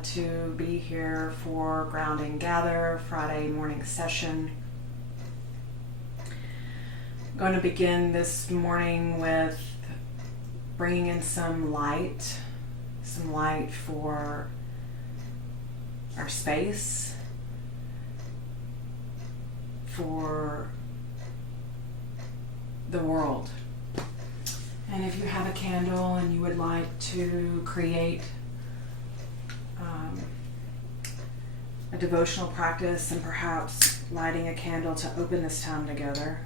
glad to be here for Ground and Gather Friday morning session. I'm going to begin this morning with bringing in some light for our space, for the world. And if you have a candle and you would like to create a devotional practice and perhaps lighting a candle to open this time together.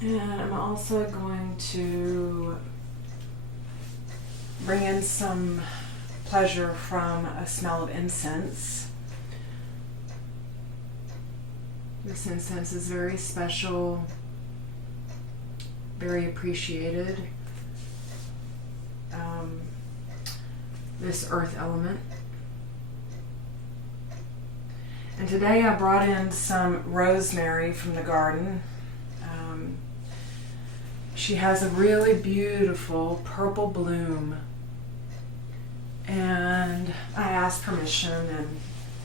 And I'm also going to bring in some pleasure from a smell of incense. This incense is very special, very appreciated. This earth element. And today I brought in some rosemary from the garden. She has a really beautiful purple bloom. And I asked permission, and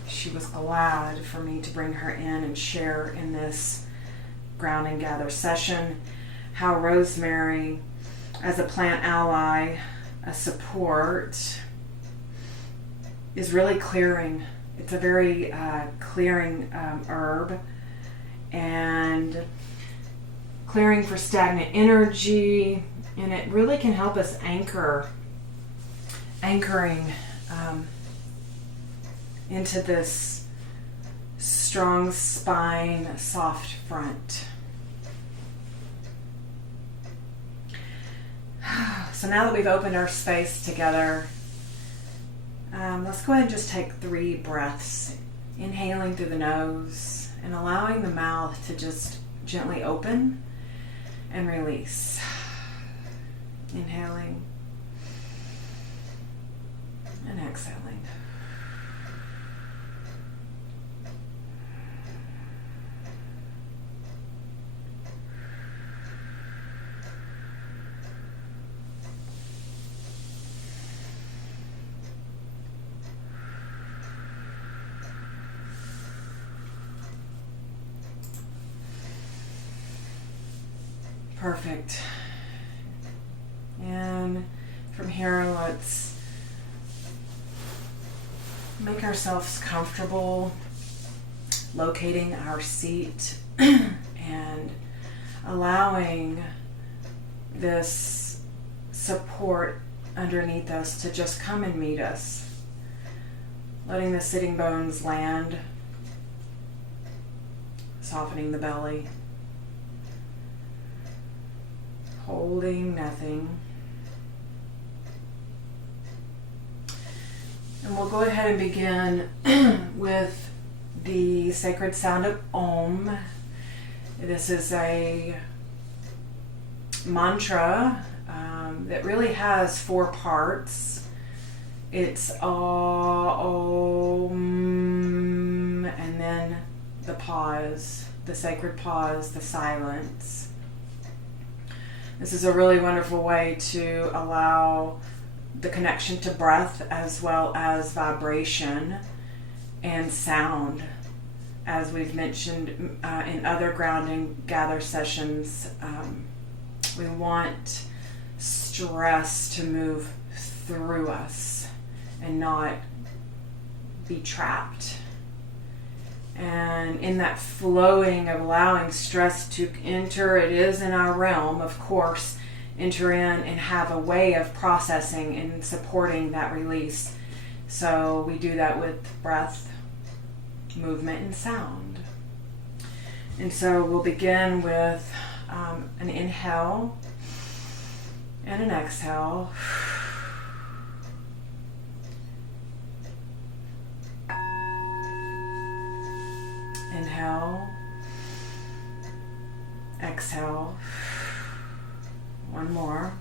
she was glad for me to bring her in and share in this Ground and Gather session how rosemary, as a plant ally, a support, is really clearing. It's a very clearing herb, and clearing for stagnant energy, and it really can help us anchoring into this strong spine, soft front. So now that we've opened our space together, let's go ahead and just take 3 breaths, inhaling through the nose and allowing the mouth to just gently open and release. Inhaling and exhaling. Perfect. And from here, let's make ourselves comfortable, locating our seat and allowing this support underneath us to just come and meet us. Letting the sitting bones land, softening the belly. Holding nothing. And we'll go ahead and begin with the sacred sound of Om. This is a mantra that really has 4 parts. It's Om, and then the pause, the sacred pause, the silence. This is a really wonderful way to allow the connection to breath as well as vibration and sound. As we've mentioned in other Ground and Gather sessions, we want stress to move through us and not be trapped. And in that flowing of allowing stress to enter, it is in our realm, of course, enter in and have a way of processing and supporting that release. So we do that with breath, movement, and sound. And so we'll begin with an inhale and an exhale. Inhale, exhale, one more.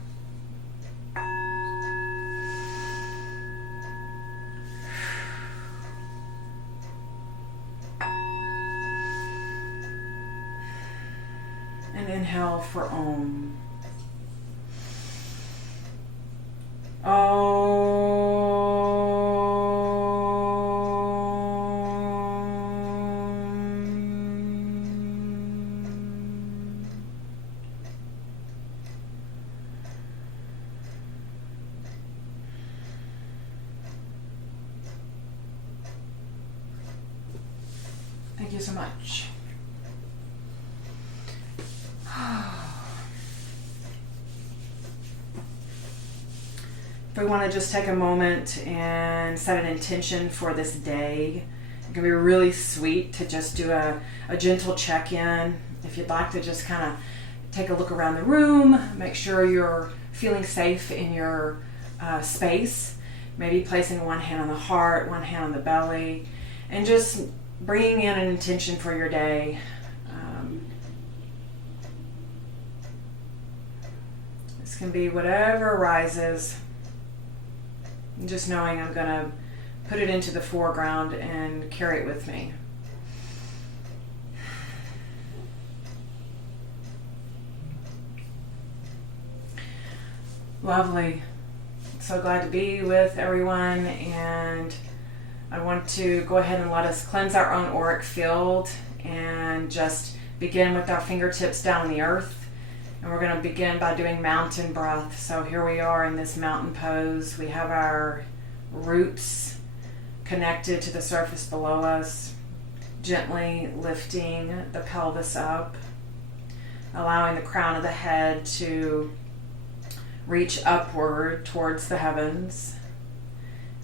And inhale for Om. so much. If we want to just take a moment and set an intention for this day, it can be really sweet to just do a gentle check-in. If you'd like to just kind of take a look around the room, make sure you're feeling safe in your space, maybe placing one hand on the heart, one hand on the belly, and just bringing in an intention for your day. This can be whatever arises. Just knowing I'm going to put it into the foreground and carry it with me. Lovely. So glad to be with everyone, and I want to go ahead and let us cleanse our own auric field and just begin with our fingertips down on the earth. And we're going to begin by doing mountain breath. So here we are in this mountain pose. We have our roots connected to the surface below us, gently lifting the pelvis up, allowing the crown of the head to reach upward towards the heavens.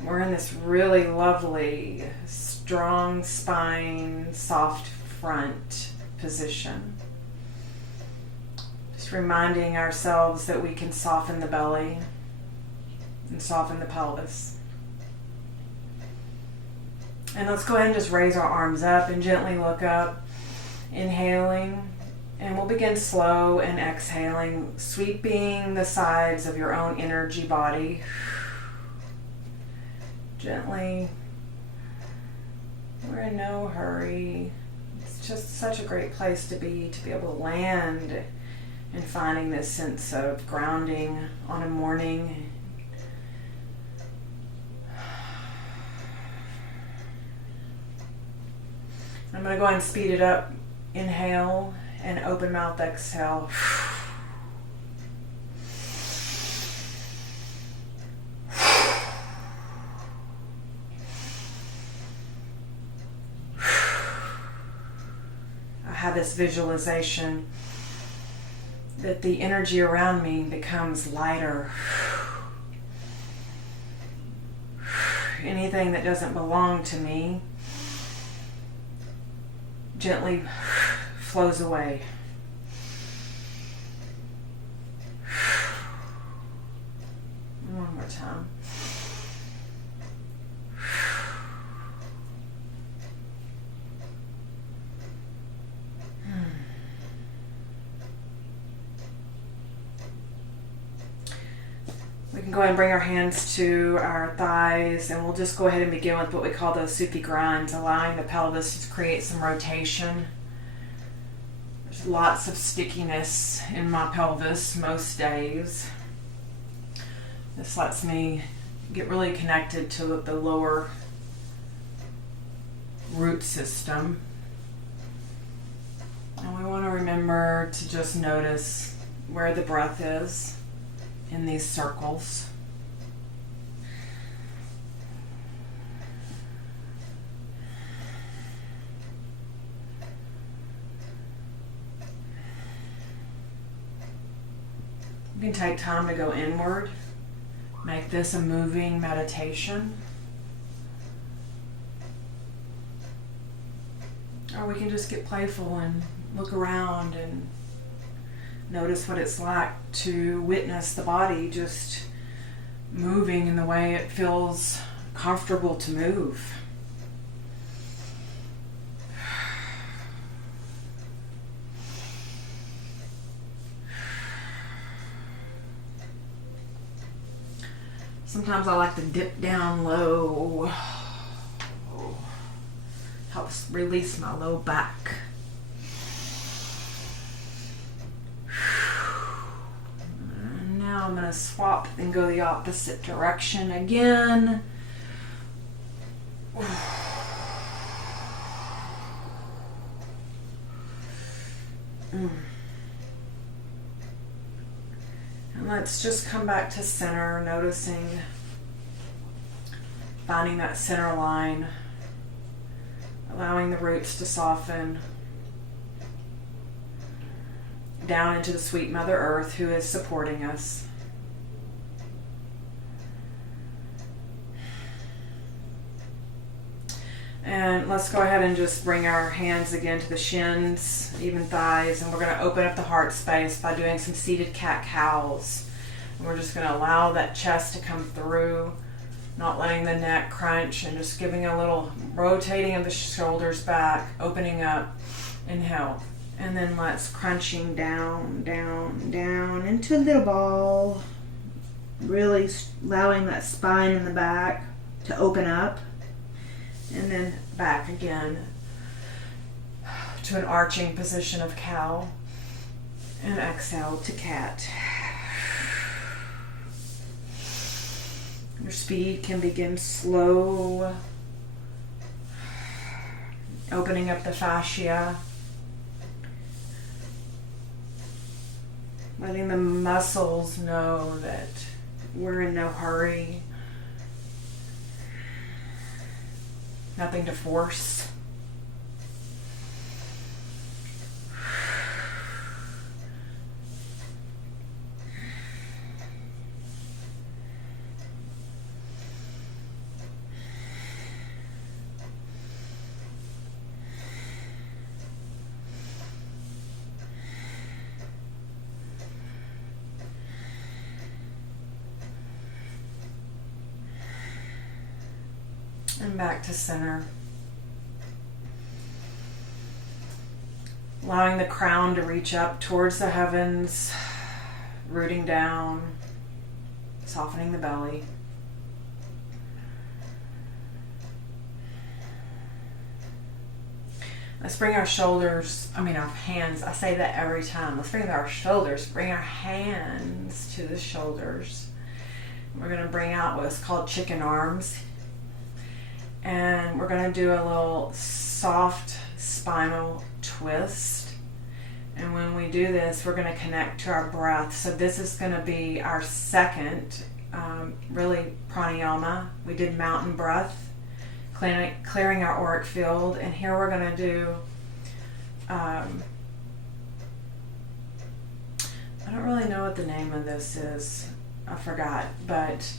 And we're in this really lovely, strong spine, soft front position. Just reminding ourselves that we can soften the belly and soften the pelvis. And let's go ahead and just raise our arms up and gently look up, inhaling. And we'll begin slow and exhaling, sweeping the sides of your own energy body. Gently. We're in no hurry. It's just such a great place to be able to land and finding this sense of grounding on a morning. I'm going to go ahead and speed it up. Inhale and open mouth exhale. I have this visualization that the energy around me becomes lighter. Anything that doesn't belong to me gently flows away. One more time. We can go ahead and bring our hands to our thighs, and we'll just go ahead and begin with what we call those soupy grinds, allowing the pelvis to create some rotation. There's lots of stickiness in my pelvis most days. This lets me get really connected to the lower root system. And we want to remember to just notice where the breath is in these circles. You can take time to go inward. Make this a moving meditation. Or we can just get playful and look around and notice what it's like to witness the body just moving in the way it feels comfortable to move. Sometimes I like to dip down low. Helps release my low back. And now I'm going to swap and go the opposite direction again. And let's just come back to center, noticing, finding that center line allowing the roots to soften down into the sweet Mother Earth who is supporting us. And let's go ahead and just bring our hands again to the shins, even thighs, and we're going to open up the heart space by doing some seated cat-cows. And we're just going to allow that chest to come through, not letting the neck crunch, and just giving a little rotating of the shoulders back, opening up. Inhale. And then let's crunching down, down, down into a little ball. Really allowing that spine in the back to open up. And then back again to an arching position of cow. And exhale to cat. Your speed can begin slow. Opening up the fascia. Letting the muscles know that we're in no hurry. Nothing to force. And back to center. Allowing the crown to reach up towards the heavens, rooting down, softening the belly. Let's bring our shoulders, our hands, I say that every time. Let's bring our shoulders, bring our hands to the shoulders. We're going to bring out what's called chicken arms. And we're going to do a little soft spinal twist. And when we do this, we're going to connect to our breath. So this is going to be our second, really pranayama. We did mountain breath, clearing our auric field. And here we're going to do, I don't really know what the name of this is. I forgot, but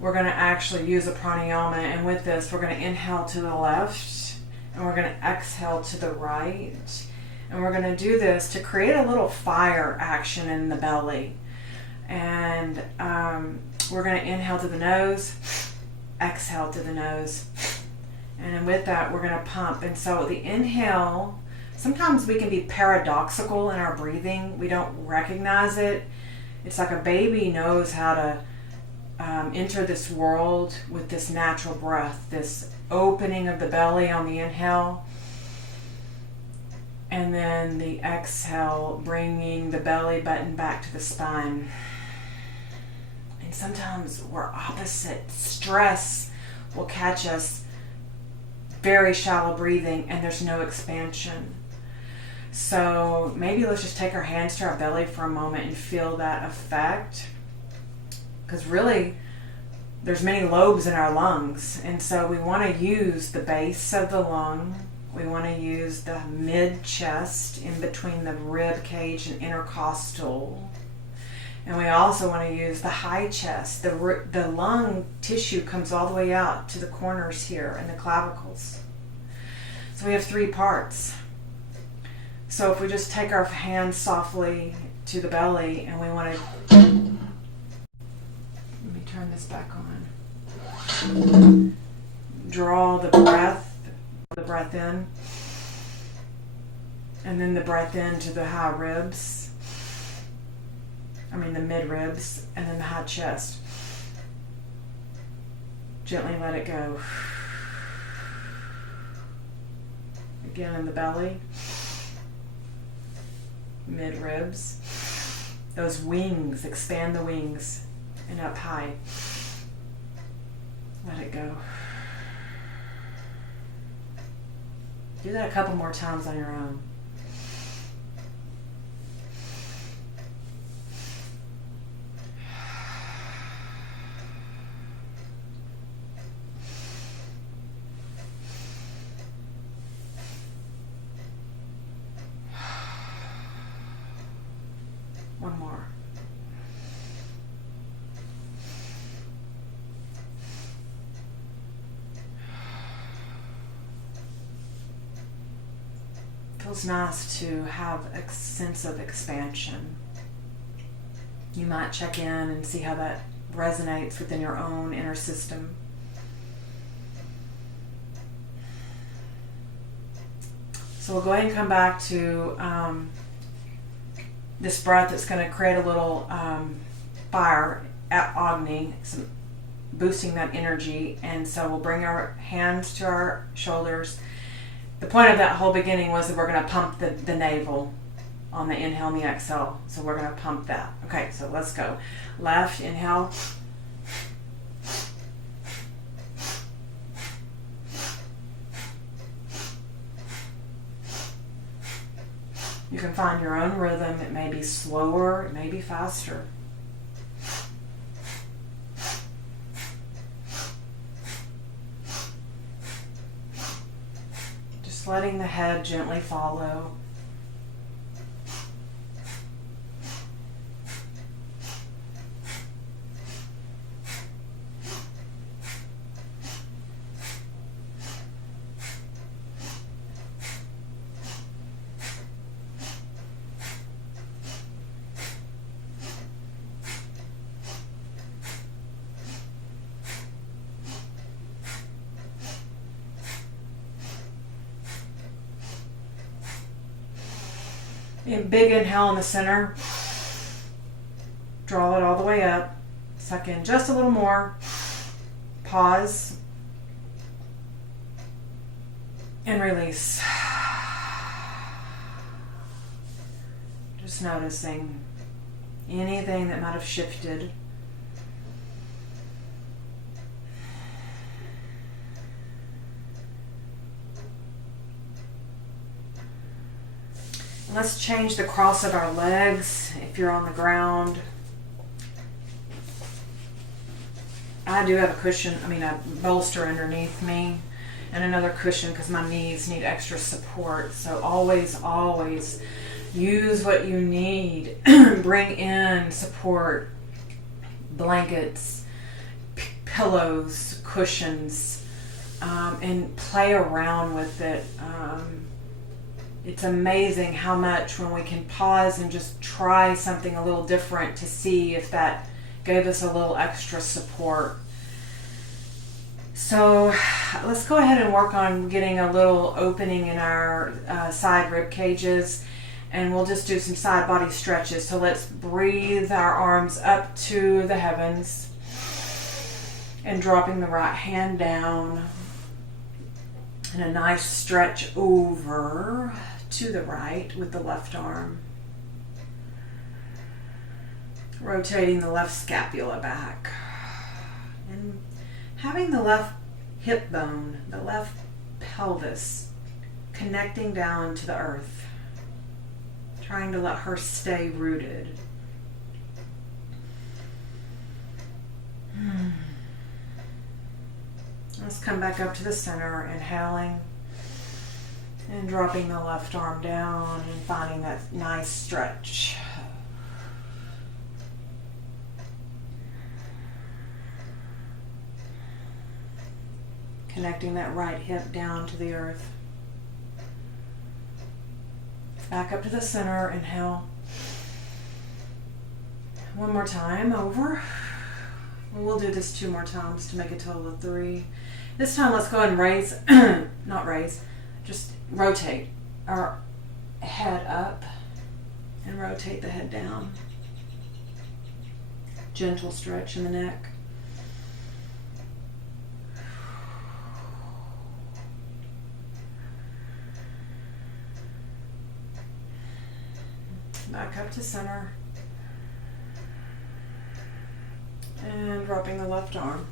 we're going to actually use a pranayama, and with this we're going to inhale to the left and we're going to exhale to the right, and we're going to do this to create a little fire action in the belly. And we're going to inhale to the nose, exhale to the nose, and with that we're going to pump. And so the inhale, sometimes we can be paradoxical in our breathing. We don't recognize it. It's like a baby knows how to enter this world with this natural breath, this opening of the belly on the inhale, and then the exhale, bringing the belly button back to the spine. And sometimes we're opposite. Stress will catch us very shallow breathing and there's no expansion. So maybe let's just take our hands to our belly for a moment and feel that effect. Because really, there's many lobes in our lungs, and so we want to use the base of the lung. We want to use the mid-chest in between the rib cage and intercostal. And we also want to use the high chest. The lung tissue comes all the way out to the corners here and the clavicles. So we have 3 parts. So if we just take our hands softly to the belly and we want to... Turn this back on. Draw the breath in, and then the breath into the high ribs, the mid ribs, and then the high chest. Gently let it go. Again in the belly, mid ribs, those wings, expand the wings. And up high. Let it go. Do that a couple more times on your own. feels nice to have a sense of expansion. You might check in and see how that resonates within your own inner system. So we'll go ahead and come back to this breath that's going to create a little fire at Agni, boosting that energy. And so we'll bring our hands to our shoulders. The point of that whole beginning was that we're going to pump the navel on the inhale and the exhale. So we're going to pump that. Okay, so let's go. Left, inhale. You can find your own rhythm. It may be slower, it may be faster. Just letting the head gently follow. A big inhale in the center. Draw it all the way up. Suck in just a little more. Pause. And release. Just noticing anything that might have shifted. Let's change the cross of our legs if you're on the ground. I do have a bolster underneath me and another cushion because my knees need extra support. So always, always use what you need. Bring in support, blankets, pillows, cushions, and play around with it. It's amazing how much when we can pause and just try something a little different to see if that gave us a little extra support. So let's go ahead and work on getting a little opening in our side rib cages, and we'll just do some side body stretches. So let's breathe our arms up to the heavens and dropping the right hand down, and a nice stretch over to the right with the left arm. Rotating the left scapula back. And having the left hip bone, the left pelvis, connecting down to the earth. Trying to let her stay rooted. Let's come back up to the center, inhaling. And dropping the left arm down and finding that nice stretch. Connecting that right hip down to the earth. Back up to the center, inhale. One more time, over. We'll do this 2 more times to make a total of 3. This time let's go ahead and raise, not raise, just rotate our head up and rotate the head down. Gentle stretch in the neck. Back up to center. And dropping the left arm.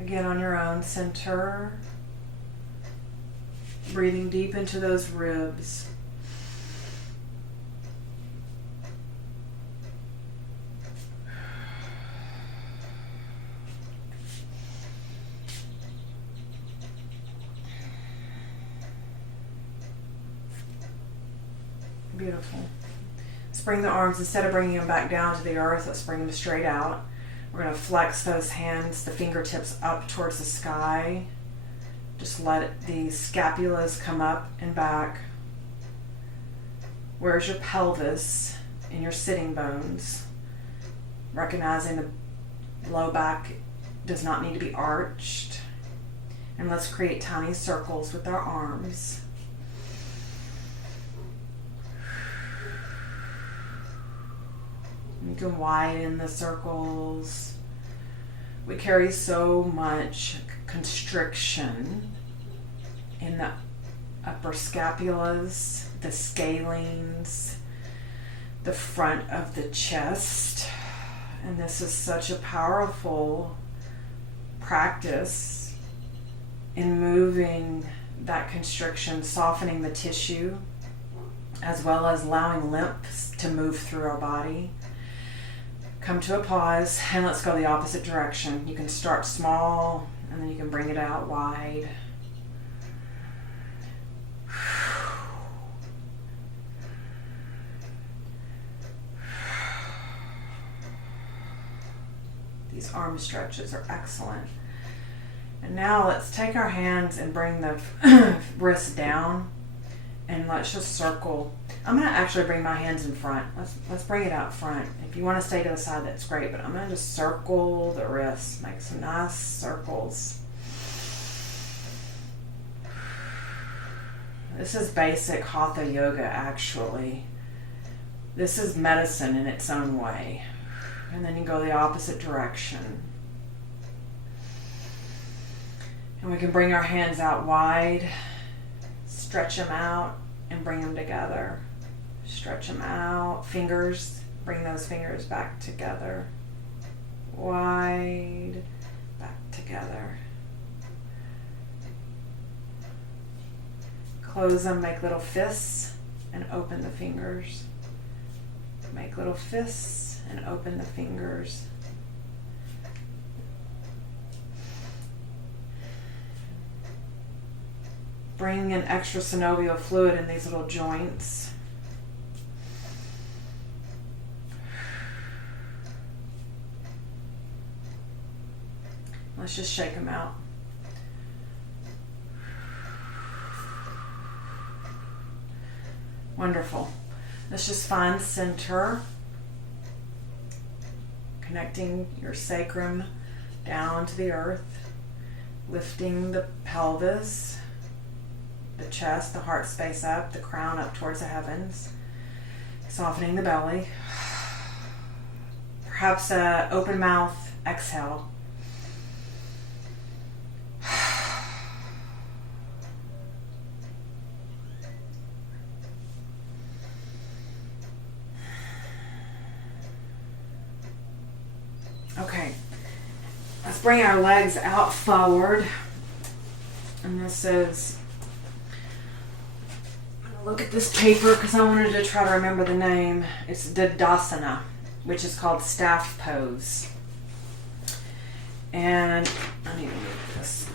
Again, on your own, center. Breathing deep into those ribs. Beautiful. Let's bring the arms, instead of bringing them back down to the earth, let's bring them straight out. We're going to flex those hands, the fingertips up towards the sky. Just let the scapulas come up and back. Where's your pelvis and your sitting bones? Recognizing the low back does not need to be arched. And let's create tiny circles with our arms. You can widen the circles. We carry so much constriction in the upper scapulas, the scalenes, the front of the chest. And this is such a powerful practice in moving that constriction, softening the tissue, as well as allowing lymph to move through our body. Come to a pause, and let's go the opposite direction. You can start small, and then you can bring it out wide. These arm stretches are excellent. And now let's take our hands and bring the wrists down, and let's just circle. I'm going to actually bring my hands in front. Let's bring it out front. If you want to stay to the side, that's great, but I'm going to just circle the wrists, make some nice circles. This is basic Hatha yoga, actually. This is medicine in its own way. And then you go the opposite direction. And we can bring our hands out wide, stretch them out, and bring them together. Stretch them out. Fingers, bring those fingers back together. Wide, back together. Close them, make little fists, and open the fingers. Make little fists and open the fingers. Bring in extra synovial fluid in these little joints. Let's just shake them out. Wonderful. Let's just find center. Connecting your sacrum down to the earth. Lifting the pelvis, the chest, the heart space up, the crown up towards the heavens. Softening the belly. Perhaps an open mouth exhale. Okay, let's bring our legs out forward. And this is, I'm going to look at this paper because I wanted to try to remember the name. It's Dandasana, which is called staff pose. And I need to move this.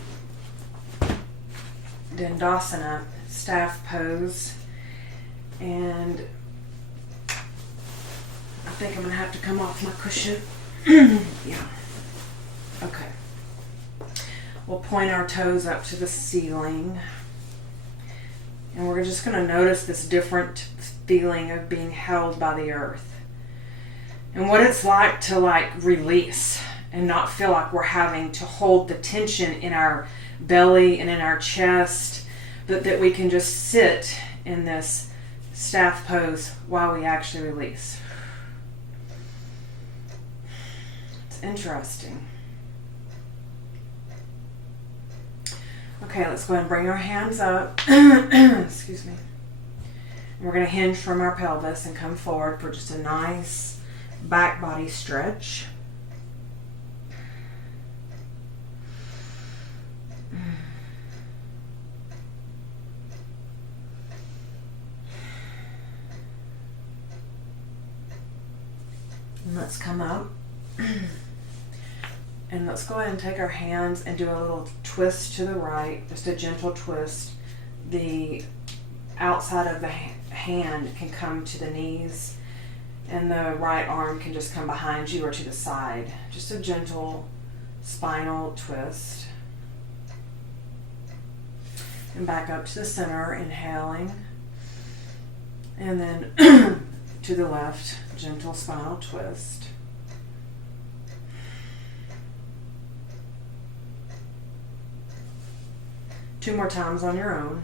Dandasana, staff pose. And I think I'm going to have to come off my cushion. Yeah. Okay. We'll point our toes up to the ceiling. And we're just going to notice this different feeling of being held by the earth. And what it's like to release and not feel like we're having to hold the tension in our belly and in our chest, but that we can just sit in this staff pose while we actually release. Interesting. Okay, let's go ahead and bring our hands up. Excuse me. We're going to hinge from our pelvis and come forward for just a nice back body stretch. And let's come up. And let's go ahead and take our hands and do a little twist to the right, just a gentle twist. The outside of the hand can come to the knees, and the right arm can just come behind you or to the side. Just a gentle spinal twist. And back up to the center, inhaling. And then to the left, gentle spinal twist. Two more times on your own.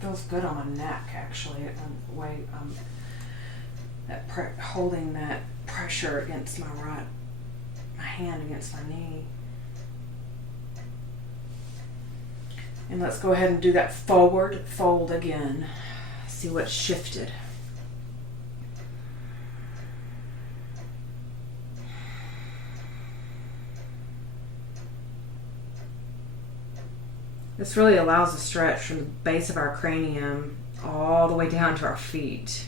Feels good on my neck, actually. The way holding that pressure against my hand against my knee. And let's go ahead and do that forward fold again. See what shifted. This really allows a stretch from the base of our cranium all the way down to our feet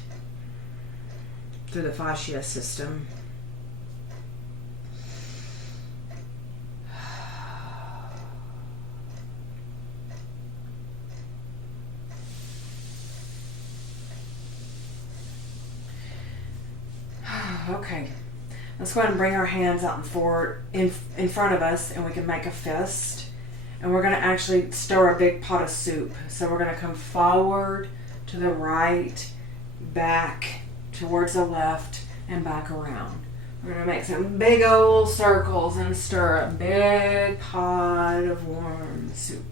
through the fascia system. Okay, let's go ahead and bring our hands out and forward in front of us, and we can make a fist. And we're going to actually stir a big pot of soup. So we're going to come forward to the right, back towards the left, and back around. We're going to make some big old circles and stir a big pot of warm soup.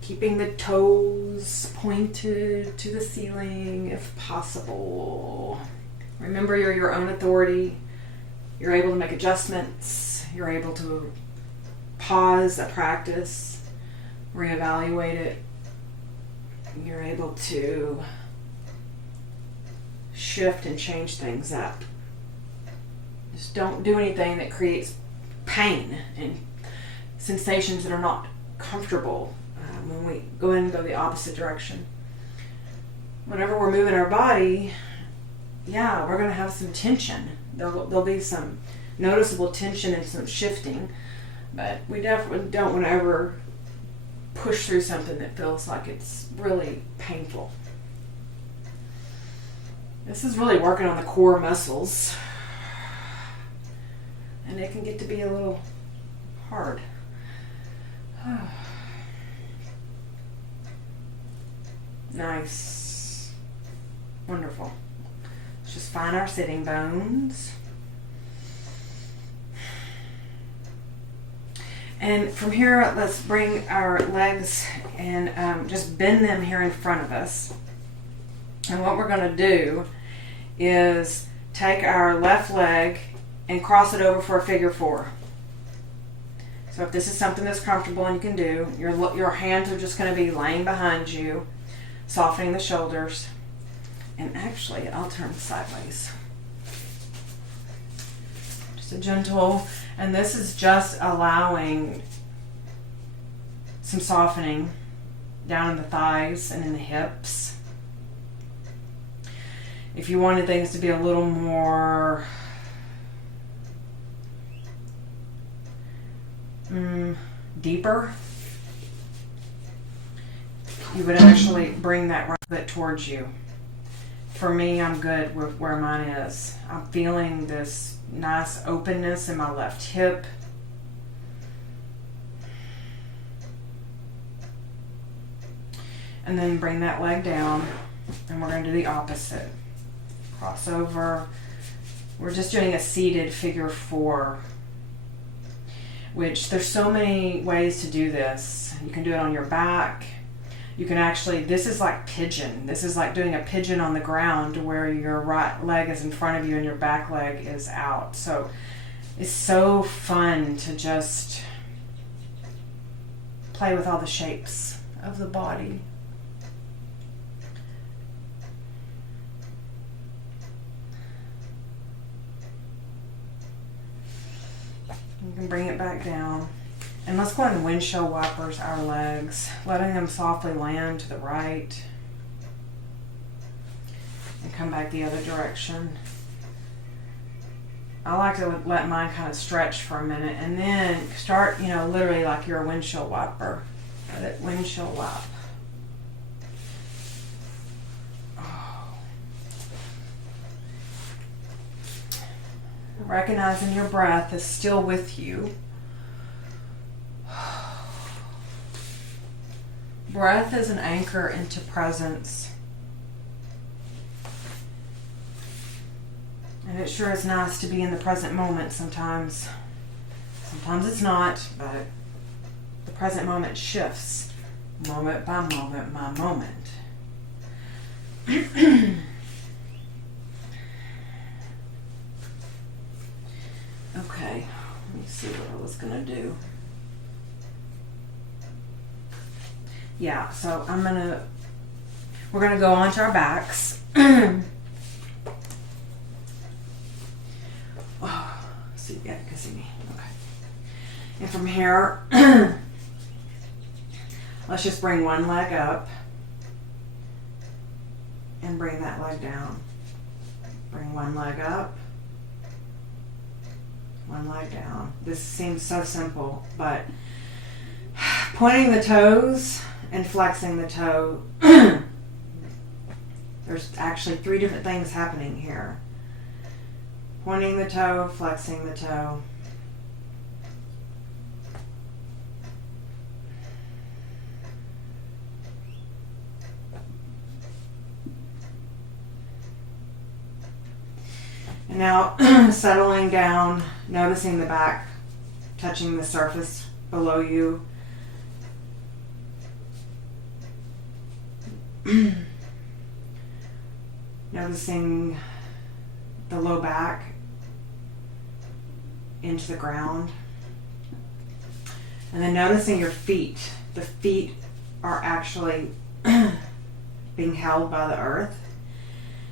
Keeping the toes pointed to the ceiling if possible. Remember, you're your own authority. You're able to make adjustments. You're able to pause a practice, reevaluate it. You're able to shift and change things up. Just don't do anything that creates pain and sensations that are not comfortable when we go in and go the opposite direction. Whenever we're moving our body, we're going to have some tension. There'll be some noticeable tension and some shifting. But we definitely don't want to ever push through something that feels like it's really painful. This is really working on the core muscles. And it can get to be a little hard. Nice. Wonderful. Let's just find our sitting bones. And from here, let's bring our legs and just bend them here in front of us. And what we're going to do is take our left leg and cross it over for a figure 4. So if this is something that's comfortable and you can do, your hands are just going to be laying behind you, softening the shoulders. And actually, I'll turn sideways. Just a gentle... And this is just allowing some softening down in the thighs and in the hips. If you wanted things to be a little more deeper, you would actually bring that right foot towards you. For me, I'm good with where mine is. I'm feeling this nice openness in my left hip. And then bring that leg down, and we're going to do the opposite. Cross over. We're just doing a seated figure 4, which there's so many ways to do this. You can do it on your back. You can actually, this is like pigeon. This is like doing a pigeon on the ground where your right leg is in front of you and your back leg is out. So it's so fun to just play with all the shapes of the body. You can bring it back down. And let's go ahead and windshield wipers our legs, letting them softly land to the right. And come back the other direction. I like to let mine kind of stretch for a minute and then start, literally like you're a windshield wiper. Let it windshield wipe. Oh. Recognizing your breath is still with you. Breath is an anchor into presence. And it sure is nice to be in the present moment sometimes. Sometimes it's not, but the present moment shifts moment by moment by moment. Okay, let me see what I was going to do. Yeah, so we're going to go onto our backs. See, yeah, you can see me. Okay. And from here, let's just bring one leg up and bring that leg down. Bring one leg up, one leg down. This seems so simple, but pointing the toes and flexing the toe, there's actually 3 different things happening here. Pointing the toe, flexing the toe. And now settling down, noticing the back touching the surface below you. Noticing the low back into the ground. And then noticing your feet. The feet are actually being held by the earth.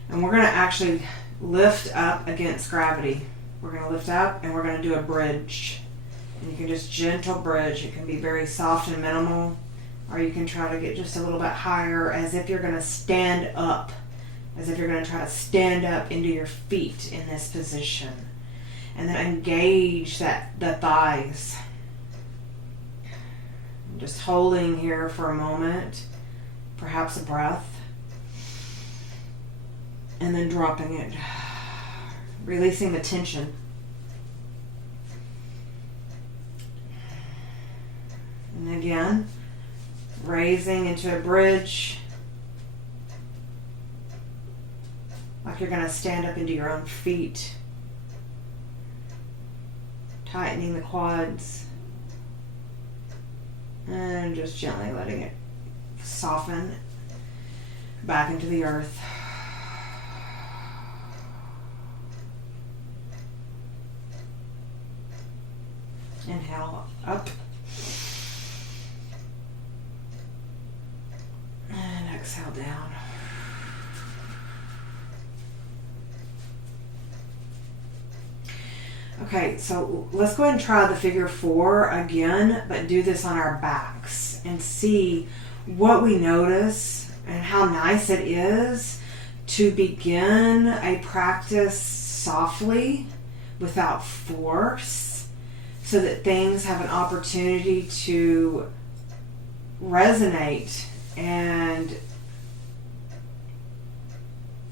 And we're going to actually lift up against gravity. We're going to lift up and we're going to do a bridge. And you can just gentle bridge. It can be very soft and minimal, or you can try to get just a little bit higher as if you're going to stand up. As if you're going to try to stand up into your feet in this position. And then engage the thighs. Just holding here for a moment, perhaps a breath. And then dropping it. Releasing the tension. And again, raising into a bridge. Like you're going to stand up into your own feet. Tightening the quads. And just gently letting it soften back into the earth. Inhale up. And exhale down. Okay, so let's go ahead and try the figure 4 again, but do this on our backs and see what we notice and how nice it is to begin a practice softly without force so that things have an opportunity to resonate and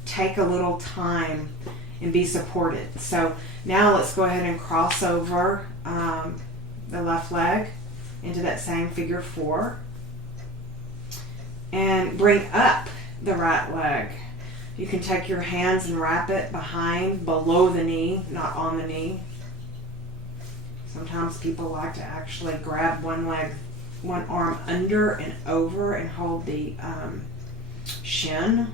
take a little time and be supported. So now let's go ahead and cross over the left leg into that same figure 4 and bring up the right leg. You can take your hands and wrap it below the knee, not on the knee. Sometimes people like to actually grab one arm under and over and hold the shin.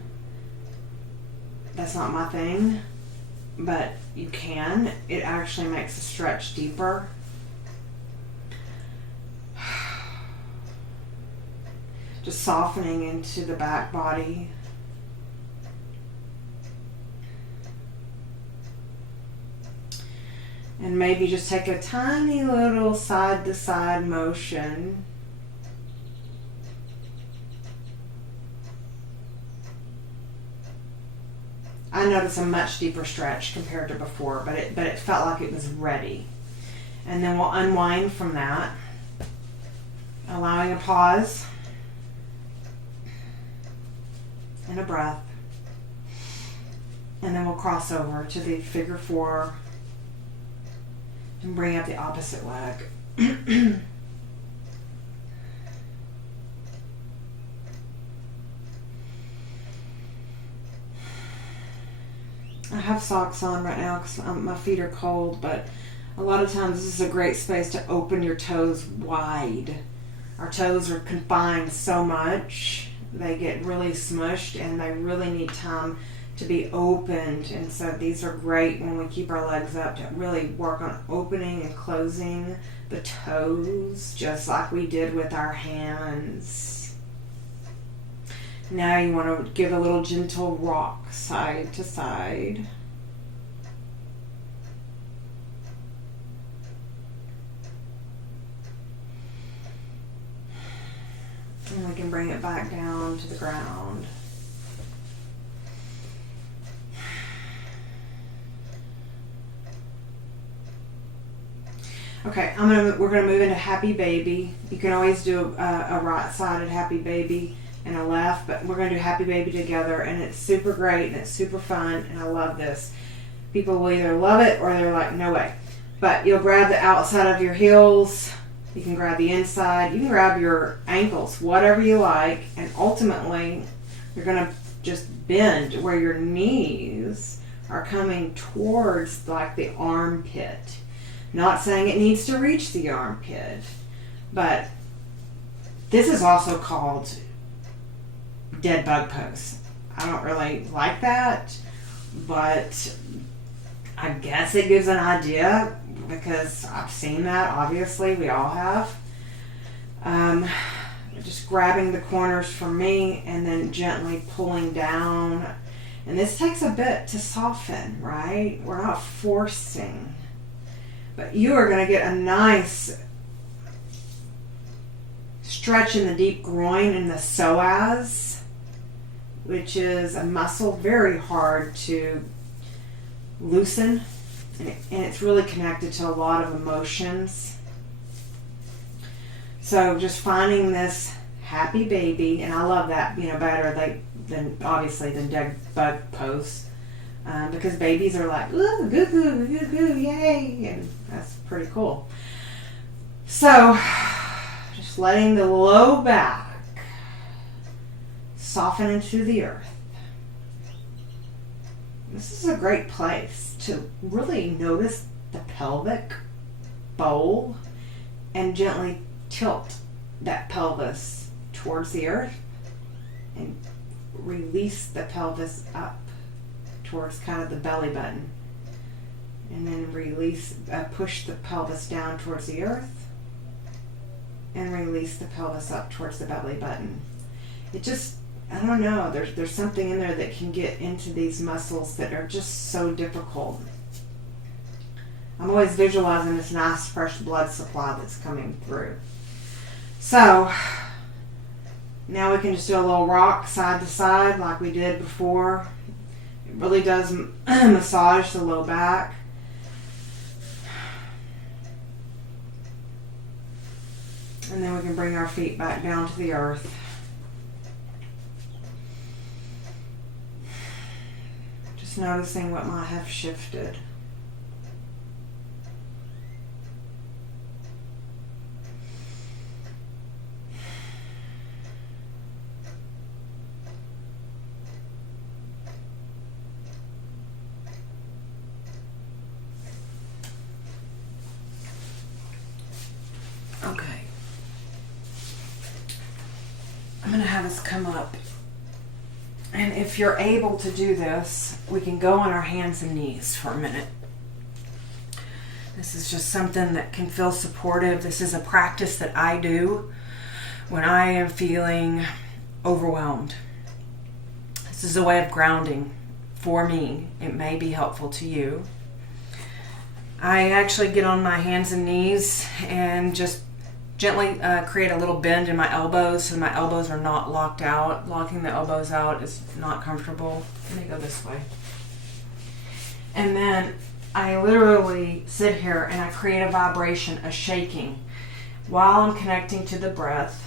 That's not my thing. But you can. It actually makes the stretch deeper. Just softening into the back body. And maybe just take a tiny little side-to-side motion. I noticed a much deeper stretch compared to before, but it felt like it was ready. And then we'll unwind from that, allowing a pause and a breath. And then we'll cross over to the figure 4 and bring up the opposite leg. I have socks on right now because my feet are cold, but a lot of times this is a great space to open your toes wide. Our toes are confined so much. They get really smushed and they really need time to be opened. And so these are great when we keep our legs up to really work on opening and closing the toes, just like we did with our hands. Now you want to give a little gentle rock side to side. And we can bring it back down to the ground. Okay, we're gonna move into Happy Baby. You can always do a right-sided Happy Baby and a left, but we're gonna do Happy Baby together, and it's super great and it's super fun, and I love this. People will either love it or they're like, no way. But you'll grab the outside of your heels. You can grab the inside. You can grab your ankles, whatever you like, and ultimately you're gonna just bend where your knees are coming towards like the armpit. Not saying it needs to reach the armpit, but this is also called dead bug pose. I don't really like that, but I guess it gives an idea because I've seen that, obviously, we all have. Just grabbing the corners for me and then gently pulling down. And this takes a bit to soften, right? We're not forcing. But you are going to get a nice stretch in the deep groin and the psoas, which is a muscle very hard to loosen. And it's really connected to a lot of emotions. So just finding this Happy Baby, and I love that, better than obviously than dead bug pose. Because babies are like, ooh, goo goo, goo goo, yay, and that's pretty cool. So, just letting the low back soften into the earth. This is a great place to really notice the pelvic bowl and gently tilt that pelvis towards the earth and release the pelvis up towards kind of the belly button, and then push the pelvis down towards the earth and release the pelvis up towards the belly button. It just, I don't know, there's something in there that can get into these muscles that are just so difficult. I'm always visualizing this nice fresh blood supply that's coming through. So now we can just do a little rock side to side like we did before. It really does massage the low back. And then we can bring our feet back down to the earth. Just noticing what might have shifted. Okay. I'm going to have us come up. And if you're able to do this, we can go on our hands and knees for a minute. This is just something that can feel supportive. This is a practice that I do when I am feeling overwhelmed. This is a way of grounding for me. It may be helpful to you. I actually get on my hands and knees and just gently create a little bend in my elbows so my elbows are not locked out. Locking the elbows out is not comfortable. Let me go this way. And then I literally sit here and I create a vibration, a shaking, while I'm connecting to the breath.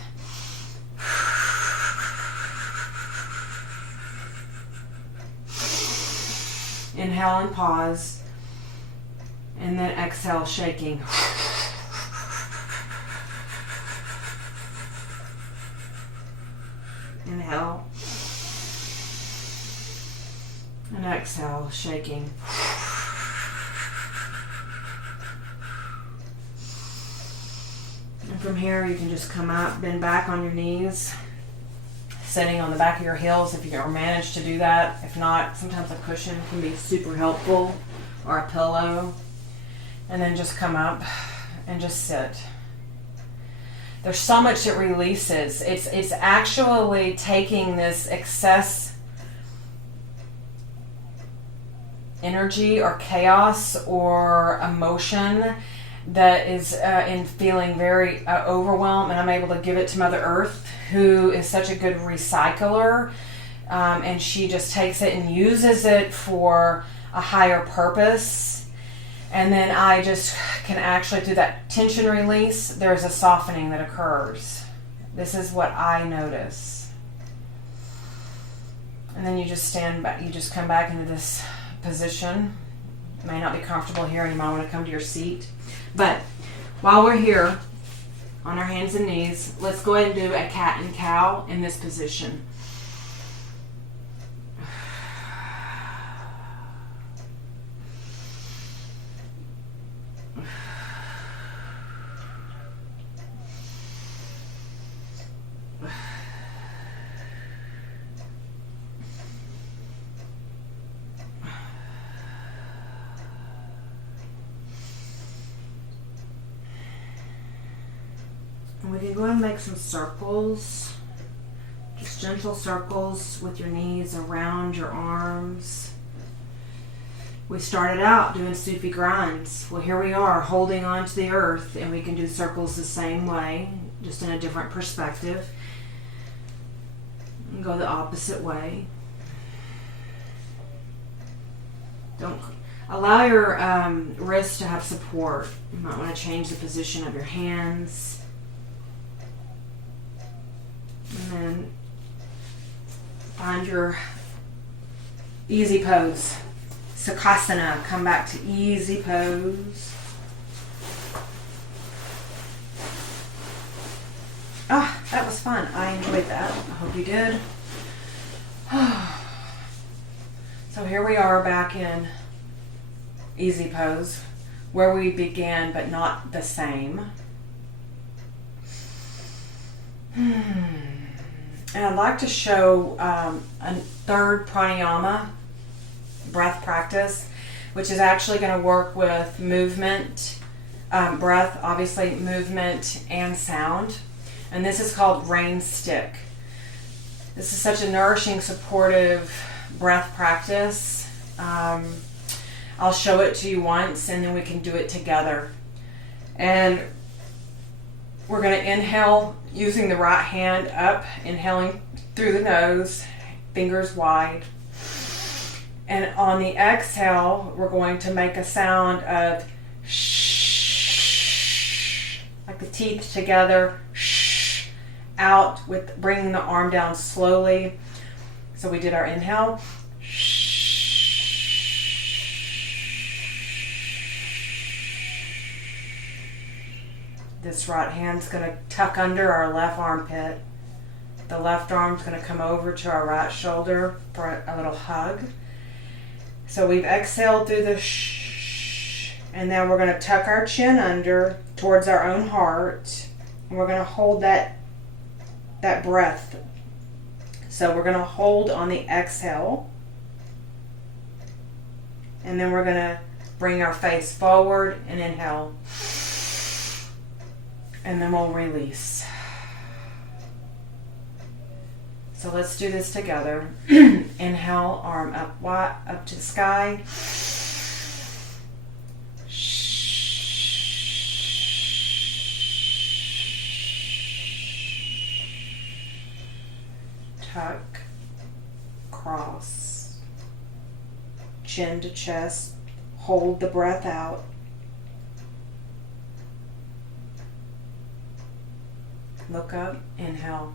Inhale and pause. And then exhale, shaking. Inhale. And exhale, shaking. And from here, you can just come up, bend back on your knees, sitting on the back of your heels if you can manage to do that. If not, sometimes a cushion can be super helpful, or a pillow. And then just come up and just sit. There's so much it releases. It's actually taking this excess energy or chaos or emotion that is in feeling very overwhelmed, and I'm able to give it to Mother Earth, who is such a good recycler, and she just takes it and uses it for a higher purpose. And then I just can actually, through that tension release, there's a softening that occurs. This is what I notice. And then you just stand back, you just come back into this position. It may not be comfortable here, and you might want to come to your seat. But while we're here, on our hands and knees, let's go ahead and do a cat and cow in this position. And we can go ahead and make some circles, just gentle circles with your knees around your arms. We started out doing Sufi grinds. Well, here we are holding on to the earth, and we can do circles the same way, just in a different perspective. And go the opposite way. Don't allow your wrists to have support. You might want to change the position of your hands. And then find your easy pose. Sukhasana. Come back to easy pose. Ah, that was fun. I enjoyed that. I hope you did. So here we are back in easy pose, where we began, but not the same. And I'd like to show a third pranayama breath practice, which is actually going to work with movement, breath, obviously movement and sound. And this is called rain stick. This is such a nourishing, supportive breath practice. I'll show it to you once, and then we can do it together. And we're going to inhale using the right hand up, inhaling through the nose, fingers wide. And on the exhale, we're going to make a sound of shh, like the teeth together, shh, out with bringing the arm down slowly. So we did our inhale. This right hand's going to tuck under our left armpit. The left arm's going to come over to our right shoulder for a little hug. So we've exhaled through the shh, and then we're going to tuck our chin under towards our own heart, and we're going to hold that breath. So we're going to hold on the exhale, and then we're going to bring our face forward and inhale. And then we'll release. So let's do this together. Inhale, arm up wide, up to the sky. Shh. tuck, cross, chin to chest, hold the breath out. Look up, inhale.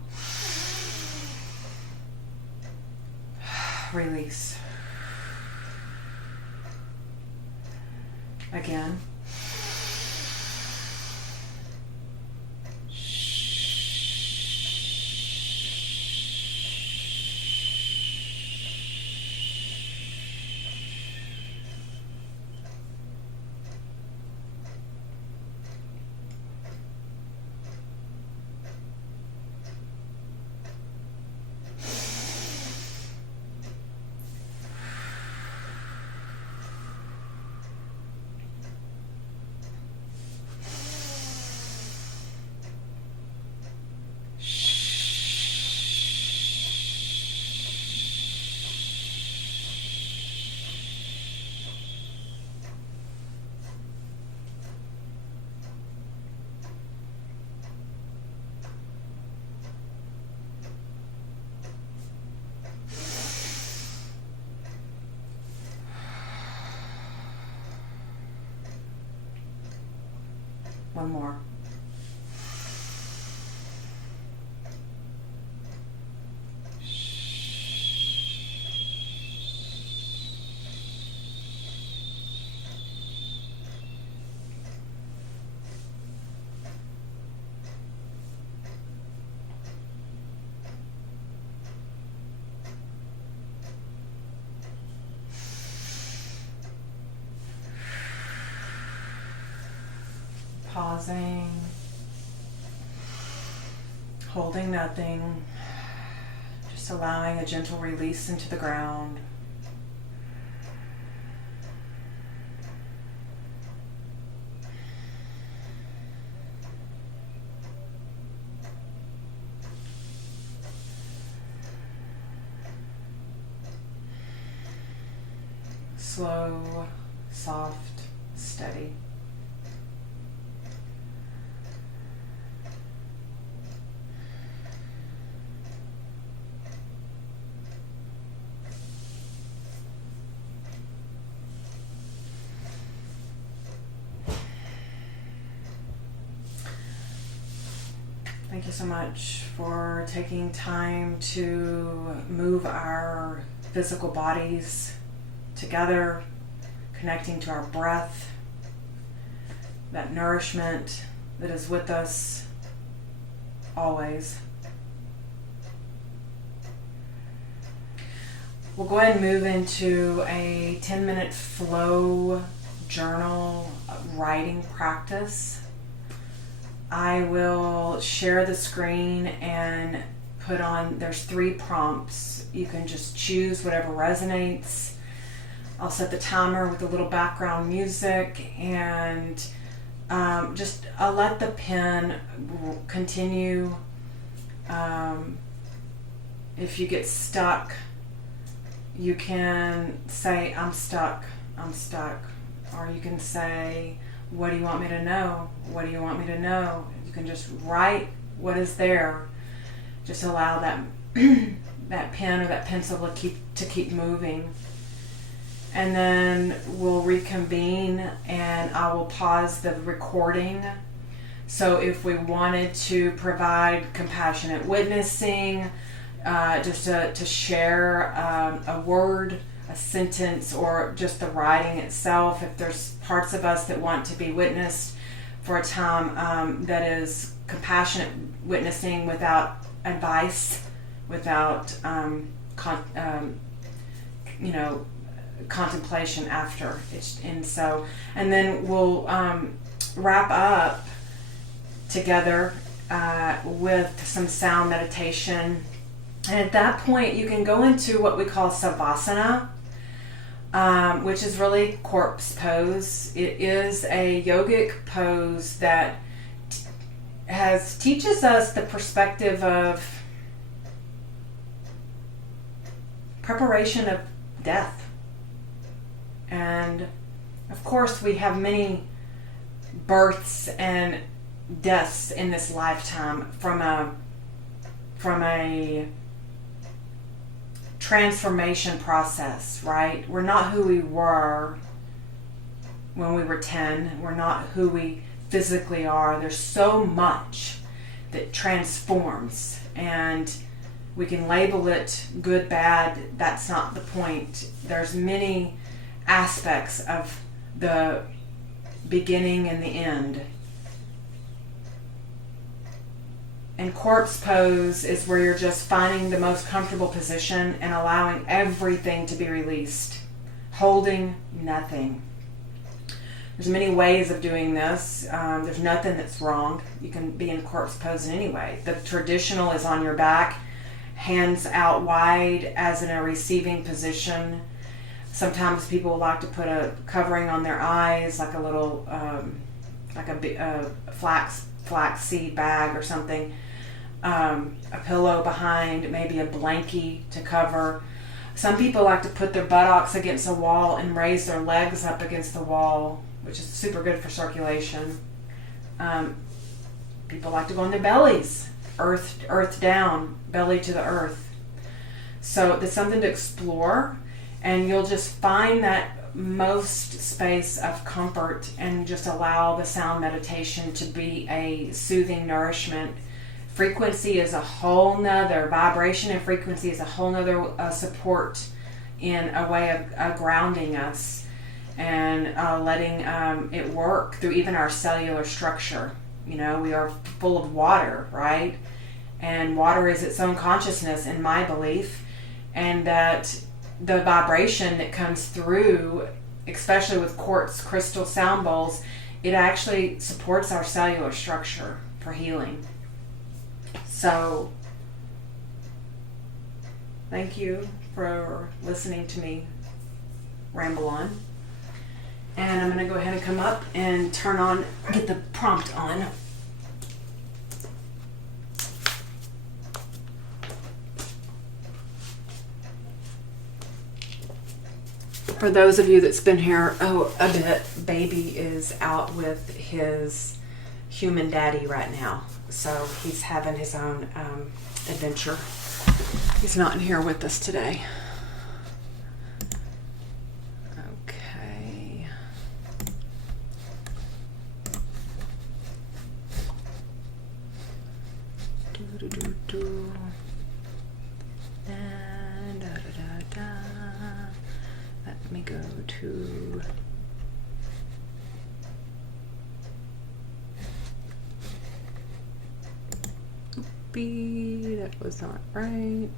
Release. Again. One more. Pausing, holding nothing, just allowing a gentle release into the ground. Slow, soft, steady. Thank you so much for taking time to move our physical bodies together, connecting to our breath, that nourishment that is with us always. We'll go ahead and move into a 10-minute flow journal writing practice. I will share the screen and put on, there's 3 prompts. You can just choose whatever resonates. I'll set the timer with a little background music, and just I'll let the pen continue. If you get stuck, you can say, I'm stuck, or you can say, what do you want me to know? What do you want me to know? You can just write what is there. Just allow that that pen or that pencil to keep moving. And then we'll reconvene, and I will pause the recording. So if we wanted to provide compassionate witnessing, just to share a word, a sentence, or just the writing itself, if there's parts of us that want to be witnessed for a time that is compassionate witnessing without advice, without contemplation after. And then we'll wrap up together with some sound meditation. And at that point, you can go into what we call savasana, which is really corpse pose. It is a yogic pose that teaches us the perspective of preparation of death. And of course, we have many births and deaths in this lifetime from a transformation process, right? We're not who we were when we were 10. We're not who we physically are. There's so much that transforms, and we can label it good, bad. That's not the point. There's many aspects of the beginning and the end. And corpse pose is where you're just finding the most comfortable position and allowing everything to be released, holding nothing. There's many ways of doing this. There's nothing that's wrong. You can be in corpse pose in any way. The traditional is on your back, hands out wide as in a receiving position. Sometimes people like to put a covering on their eyes, like a little, like a flax seed bag or something. A pillow behind, maybe a blankie to cover. Some people like to put their buttocks against a wall and raise their legs up against the wall, which is super good for circulation. People like to go on their bellies, earth down, belly to the earth. So there's something to explore, and you'll just find that most space of comfort and just allow the sound meditation to be a soothing nourishment. Frequency is a whole nother, vibration and frequency is a whole nother support in a way of grounding us and letting it work through even our cellular structure. You know, we are full of water, right? And water is its own consciousness, in my belief, and that the vibration that comes through, especially with quartz crystal sound bowls, it actually supports our cellular structure for healing. So, thank you for listening to me ramble on. And I'm going to go ahead and come up and get the prompt on. For those of you that's been here, a bit, baby is out with his human daddy right now. So he's having his own adventure. He's not in here with us today. Okay. Do. And da. Let me go to B. That was not right.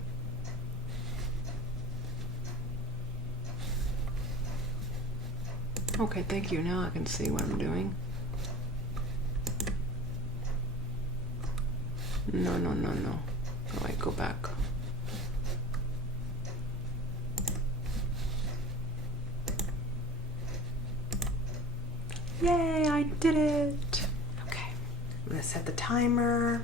Okay, thank you. Now I can see what I'm doing. No. Oh, wait, go back. Yay, I did it. Okay, I'm gonna set the timer.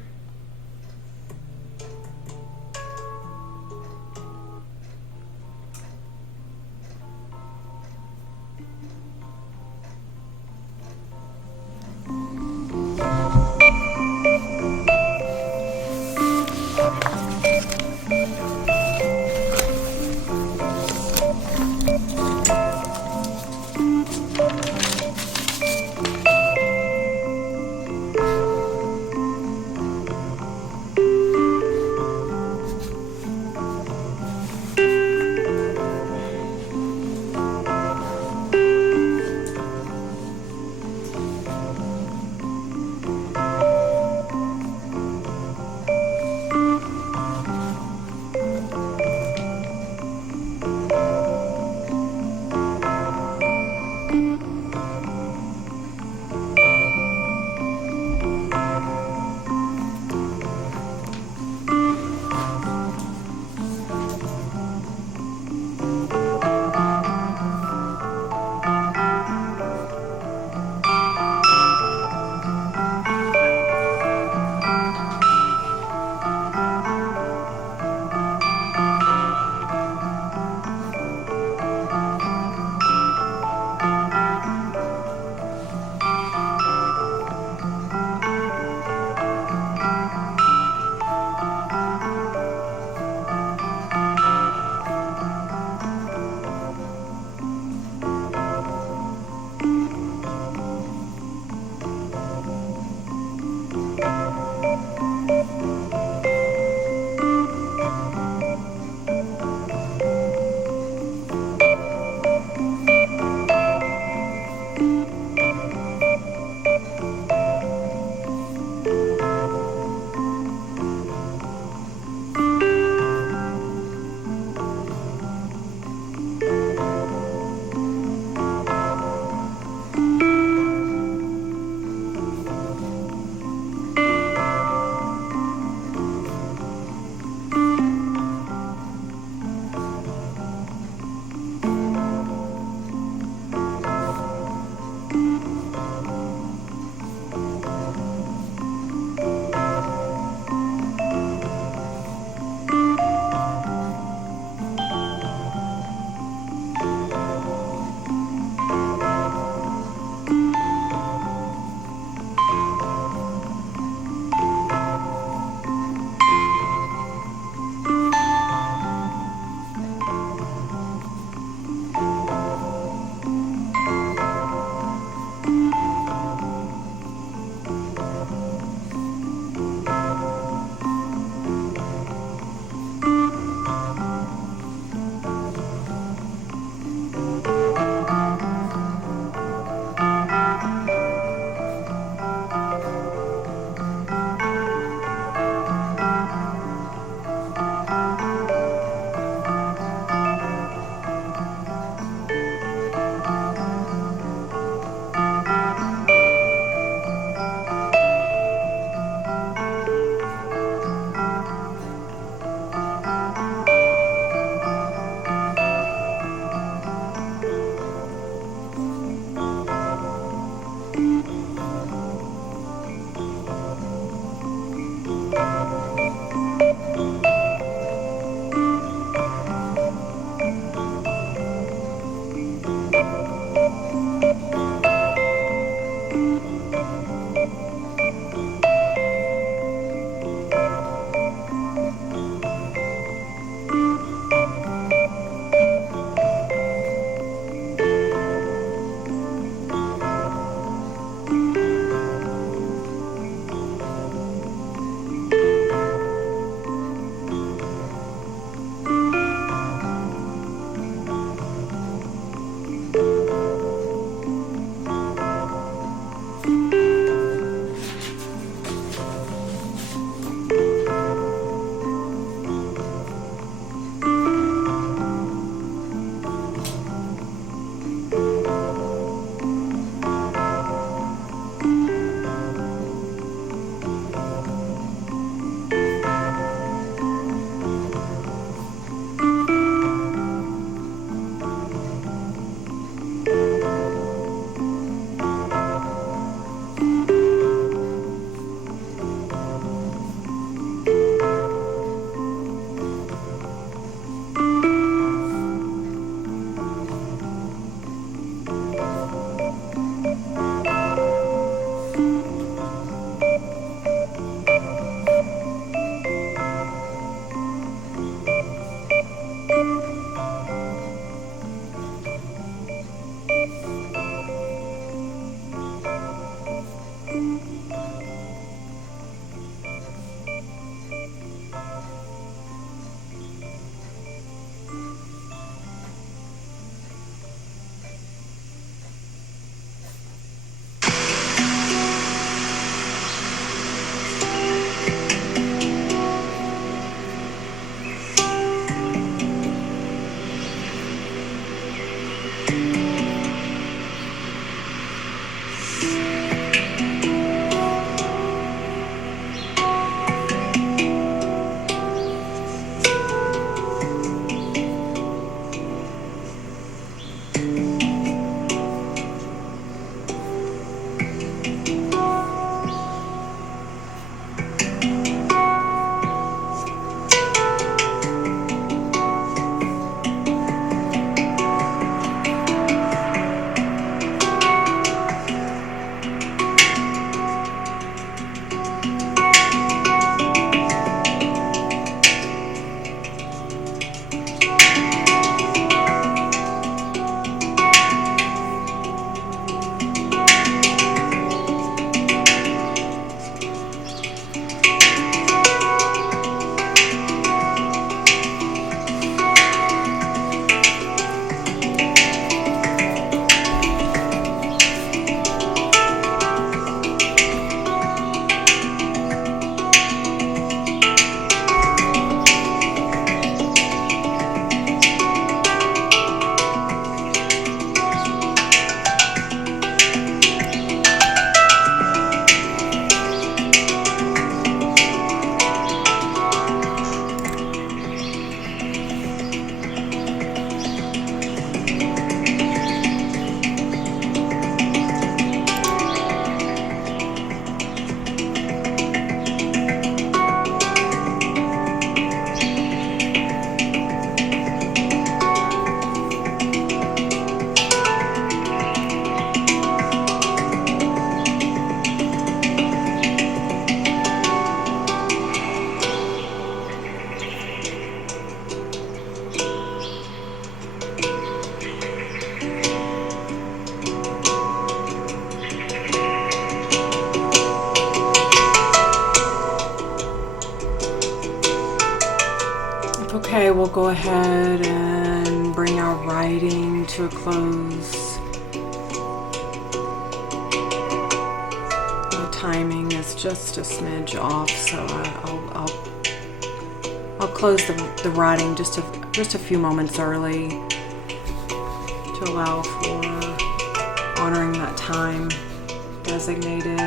go ahead and bring our writing to a close. The timing is just a smidge off, so I'll close the writing just a few moments early to allow for honoring that time designated.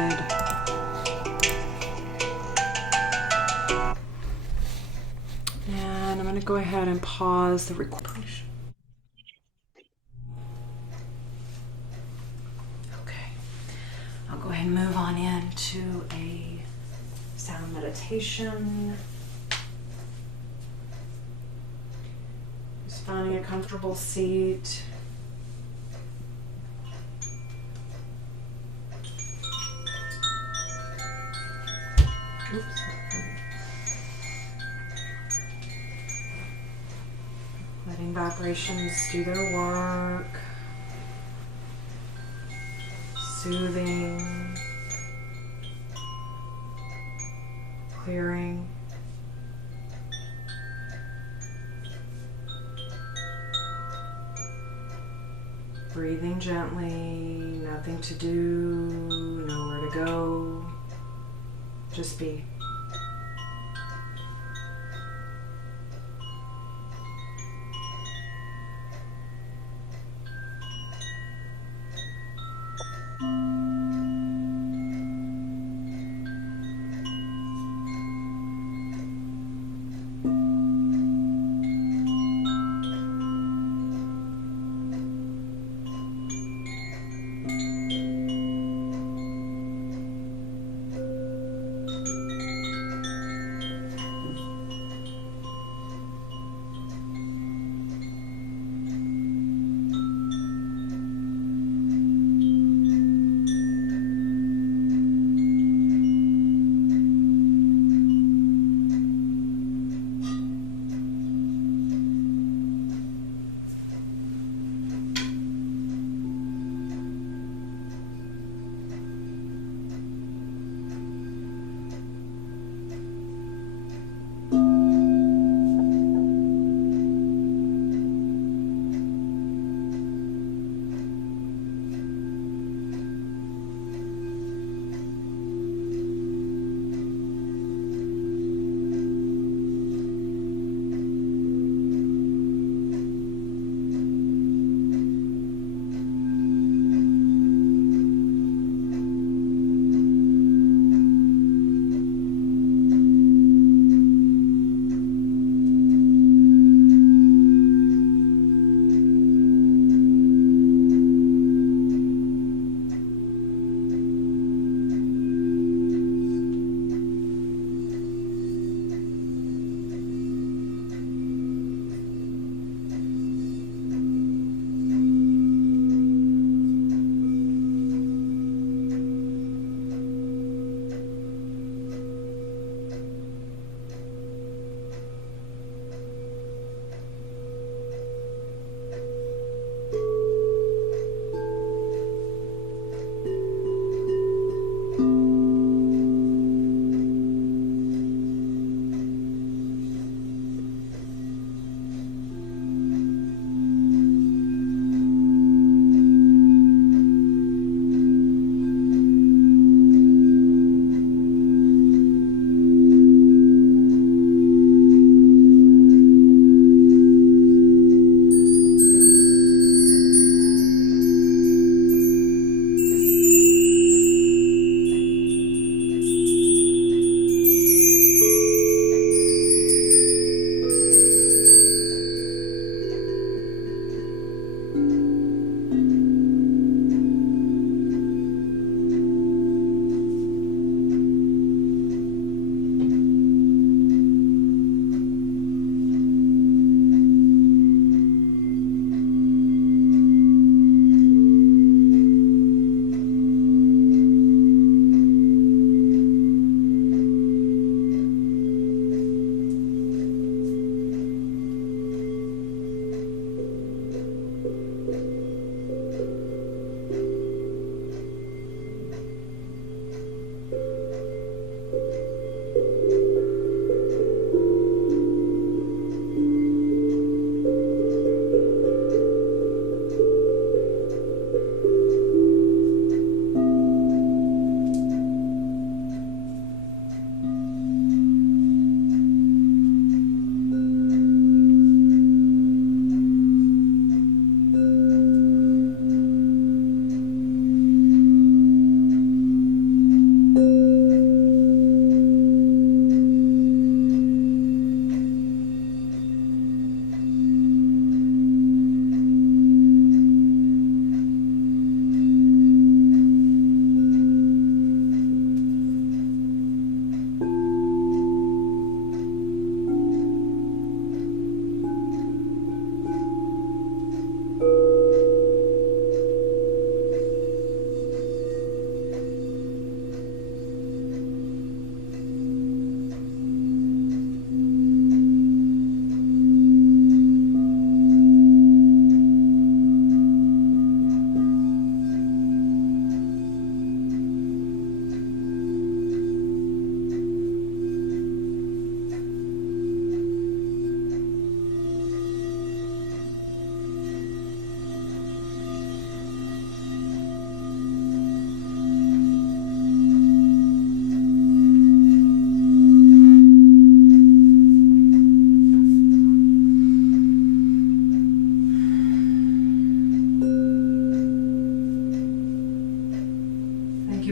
And I'm going to go ahead and pause the recording. Okay, I'll go ahead and move on into a sound meditation. Just finding a comfortable seat. Oops. Letting vibrations do their work. Soothing. Clearing. Breathing gently, nothing to do, nowhere to go. Just be.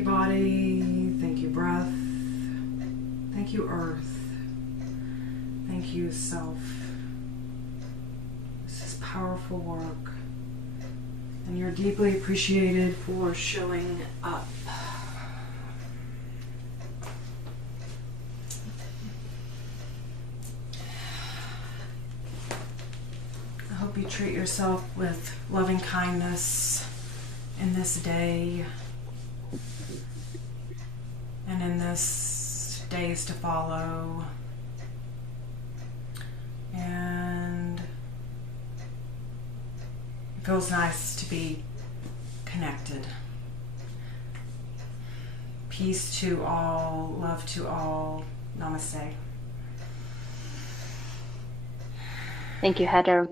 you, body. Thank you, breath. Thank you, earth. Thank you, self. This is powerful work. And you're deeply appreciated for showing up. I hope you treat yourself with loving kindness in this day and in this days to follow. And it feels nice to be connected. Peace to all, love to all. Namaste. Thank you, Heather.